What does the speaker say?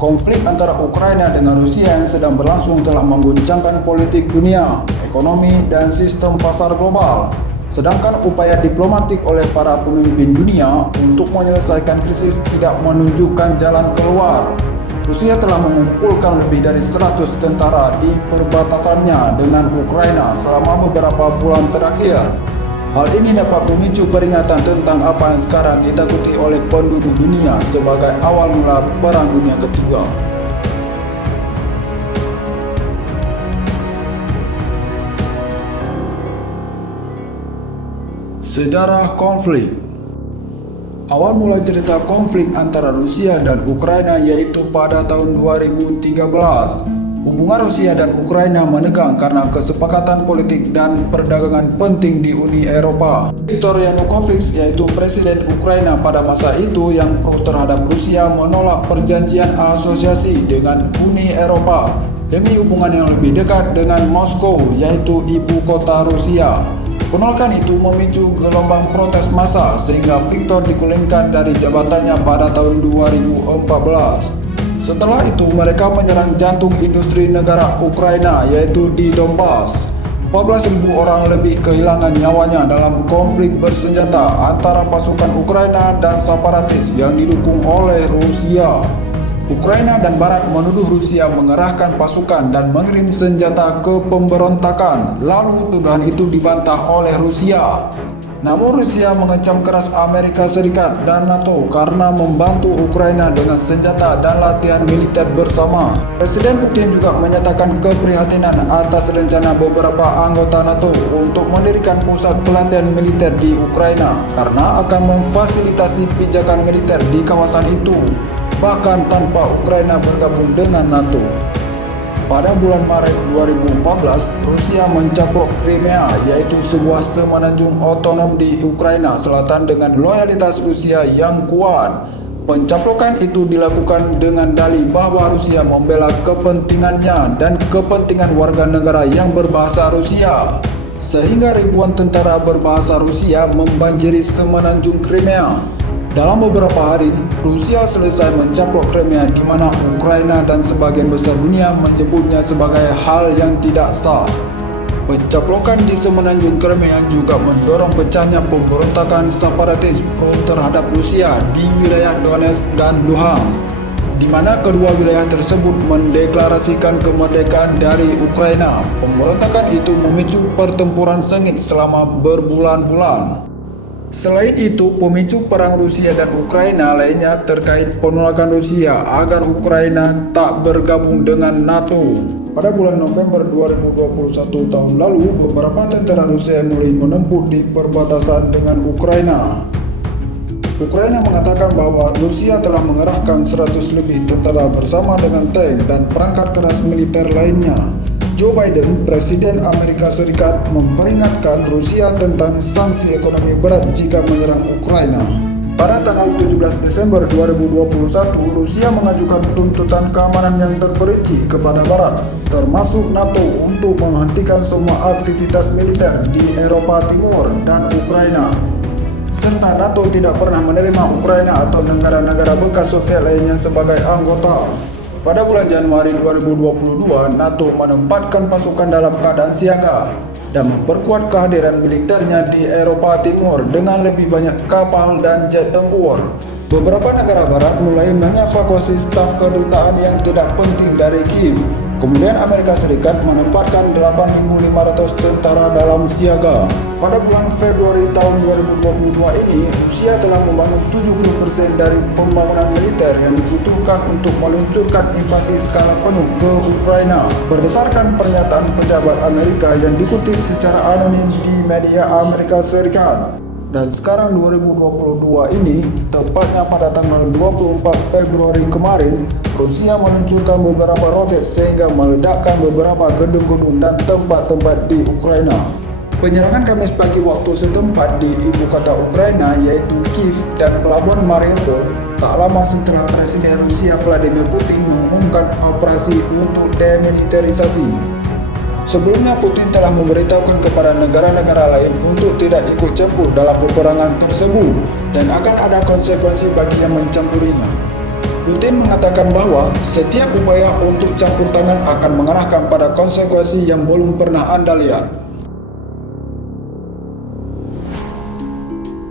Konflik antara Ukraina dengan Rusia yang sedang berlangsung telah mengguncangkan politik dunia, ekonomi, dan sistem pasar global. Sedangkan upaya diplomatik oleh para pemimpin dunia untuk menyelesaikan krisis tidak menunjukkan jalan keluar. Rusia telah mengumpulkan lebih dari 100 tentara di perbatasannya dengan Ukraina selama beberapa bulan terakhir. Hal ini dapat memicu peringatan tentang apa yang sekarang ditakuti oleh penduduk dunia sebagai awal mula Perang Dunia Ketiga. Sejarah konflik. Awal mula cerita konflik antara Rusia dan Ukraina yaitu pada tahun 2013. Hubungan Rusia dan Ukraina menegang karena kesepakatan politik dan perdagangan penting di Uni Eropa. Viktor Yanukovych, yaitu presiden Ukraina pada masa itu yang pro terhadap Rusia, menolak perjanjian asosiasi dengan Uni Eropa demi hubungan yang lebih dekat dengan Moskow, yaitu ibu kota Rusia. Penolakan itu memicu gelombang protes massa sehingga Viktor digulingkan dari jabatannya pada tahun 2014. Setelah itu mereka menyerang jantung industri negara Ukraina yaitu di Donbas. 14.000 orang lebih kehilangan nyawanya dalam konflik bersenjata antara pasukan Ukraina dan separatis yang didukung oleh Rusia. Ukraina dan Barat menuduh Rusia mengerahkan pasukan dan mengirim senjata ke pemberontakan, lalu tuduhan itu dibantah oleh Rusia. Namun Rusia mengecam keras Amerika Serikat dan NATO karena membantu Ukraina dengan senjata dan latihan militer bersama. Presiden Putin juga menyatakan keprihatinan atas rencana beberapa anggota NATO untuk mendirikan pusat pelatihan militer di Ukraina karena akan memfasilitasi pijakan militer di kawasan itu, bahkan tanpa Ukraina bergabung dengan NATO. Pada bulan Maret 2014, Rusia mencaplok Crimea, yaitu sebuah semenanjung otonom di Ukraina Selatan dengan loyalitas Rusia yang kuat. Pencaplokan itu dilakukan dengan dalih bahwa Rusia membela kepentingannya dan kepentingan warga negara yang berbahasa Rusia, sehingga ribuan tentara berbahasa Rusia membanjiri semenanjung Crimea. Dalam beberapa hari, Rusia selesai mencaplok Crimea, di mana Ukraina dan sebagian besar dunia menyebutnya sebagai hal yang tidak sah. Pencaplokan di semenanjung Crimea juga mendorong pecahnya pemberontakan separatis pro terhadap Rusia di wilayah Donetsk dan Luhansk, di mana kedua wilayah tersebut mendeklarasikan kemerdekaan dari Ukraina. Pemberontakan itu memicu pertempuran sengit selama berbulan-bulan. Selain itu, pemicu perang Rusia dan Ukraina lainnya terkait penolakan Rusia agar Ukraina tak bergabung dengan NATO. Pada bulan November 2021 tahun lalu, beberapa tentara Rusia mulai menempuh di perbatasan dengan Ukraina. Ukraina mengatakan bahwa Rusia telah mengerahkan 100 lebih tentara bersama dengan tank dan perangkat keras militer lainnya. Joe Biden, Presiden Amerika Serikat, memperingatkan Rusia tentang sanksi ekonomi berat jika menyerang Ukraina. Pada tanggal 17 Desember 2021, Rusia mengajukan tuntutan keamanan yang terperinci kepada Barat, termasuk NATO, untuk menghentikan semua aktivitas militer di Eropa Timur dan Ukraina, serta NATO tidak pernah menerima Ukraina atau negara-negara bekas Soviet lainnya sebagai anggota. Pada bulan Januari 2022, NATO menempatkan pasukan dalam keadaan siaga dan memperkuat kehadiran militernya di Eropa Timur dengan lebih banyak kapal dan jet tempur. Beberapa negara barat mulai mengevakuasi staf kedutaan yang tidak penting dari Kiev. Kemudian Amerika Serikat menempatkan 8.500 tentara dalam siaga. Pada bulan Februari tahun 2022 ini, Rusia telah membangun 70% dari pembangunan militer yang dibutuhkan untuk meluncurkan invasi skala penuh ke Ukraina, berdasarkan pernyataan pejabat Amerika yang dikutip secara anonim di media Amerika Serikat. Dan sekarang 2022 ini, tepatnya pada tanggal 24 Februari kemarin, Rusia meluncurkan beberapa roket sehingga meledakkan beberapa gedung-gedung dan tempat-tempat di Ukraina. Penyerangan Kamis pagi waktu setempat di ibu kota Ukraina yaitu Kiev dan pelabuhan Mariupol tak lama setelah Presiden Rusia Vladimir Putin mengumumkan operasi untuk demilitarisasi. Sebelumnya Putin telah memberitahukan kepada negara-negara lain untuk tidak ikut campur dalam peperangan tersebut dan akan ada konsekuensi bagi yang mencampurinya. Putin mengatakan bahwa setiap upaya untuk campur tangan akan mengarahkan pada konsekuensi yang belum pernah Anda lihat.